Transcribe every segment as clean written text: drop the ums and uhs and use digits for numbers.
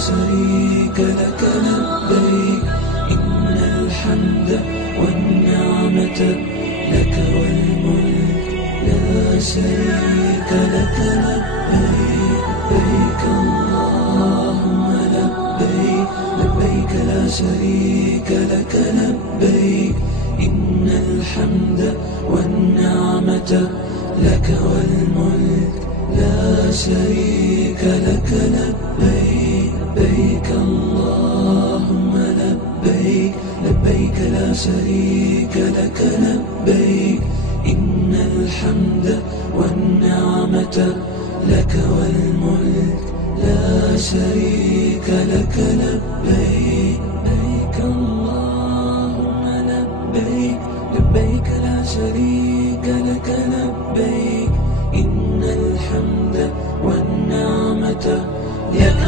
شريك لك لبيك إن الحمد والنعمة لك والملك لا شريك لك لبيك لبيك اللهم لبيك لبيك لا شريك لك لبيك إن الحمد والنعمة لك والملك لا شريك لك لبيك لبيك اللهم لبيك لبيك لا شريك لك لبيك إن الحمد والنعمة لك والملك لا شريك لك لبيك لبيك اللهم لبيك لبيك لا شريك لك لبيك إن الحمد والنعمة لك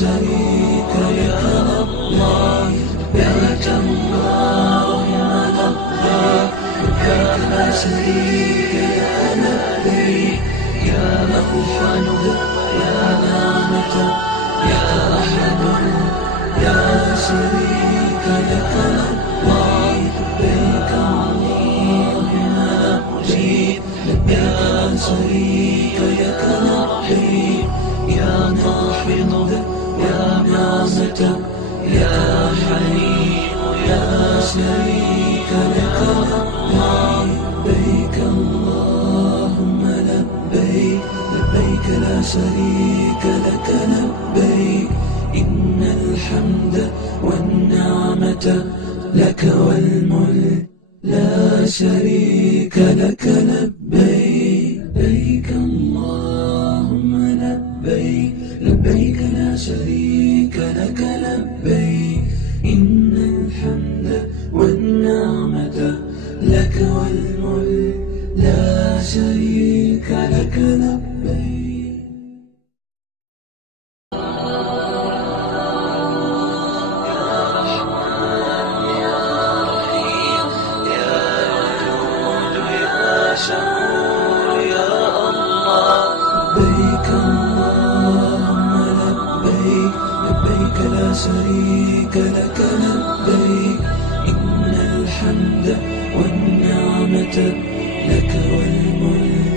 شريك لك الله لبيك اللهم لبيك لبيك لا شريك لك لبيك يا أوحد يا نعمة يا أحد يا شريك لك الله لبيك اللهم مجيب لبيك لا شريك لك لبيك يا ناحض يا نعمة يا حليم يا شريك لك الله لبيك اللهم لبيك لبيك لا شريك لك لبيك إن الحمد والنعمة لك والملك لا شريك لك لبيك لبيك اللهم لبيك لبيك لا شريك لك لبيك إن الحمد والنعمة لك والملك لا شريك لك لبيك لا شريك لك لبيك إن الحمد والنعمة لك والملك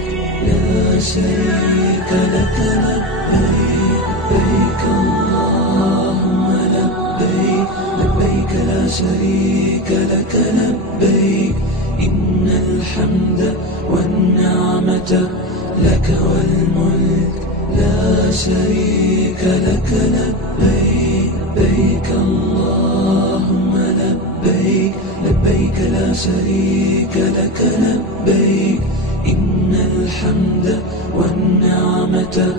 لا شريك لك لبيك لبيك اللهم لبيك لبيك لا شريك لك لبيك إن الحمد والنعمة لك والملك لا شريك لك لبيك لبيك اللهم لبيك لبيك لا شريك لك لبيك إن الحمد والنعمة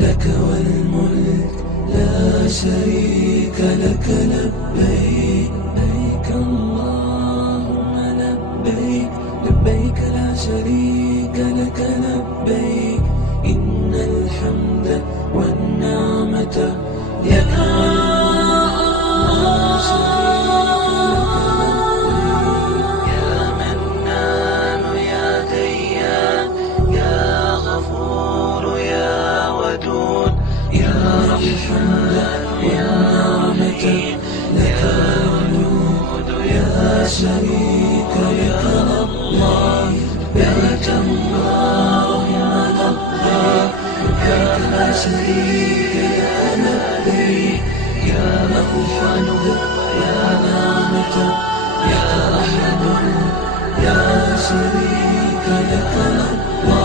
لك والملك لا شريك لك لبيك لبيك اللهم لبيك لبيك لا شريك لك لبيك إن الحمد والنعمة لك يا منان يا ديان يا غفور يا ودود يا رحمن يا نعمة لك الوجود يا شريك لك الله لبيك اللهم لبيك لبيك لا شريك لك لبيك يا أوحد يا نعمة يا أحد يا شريك لك الله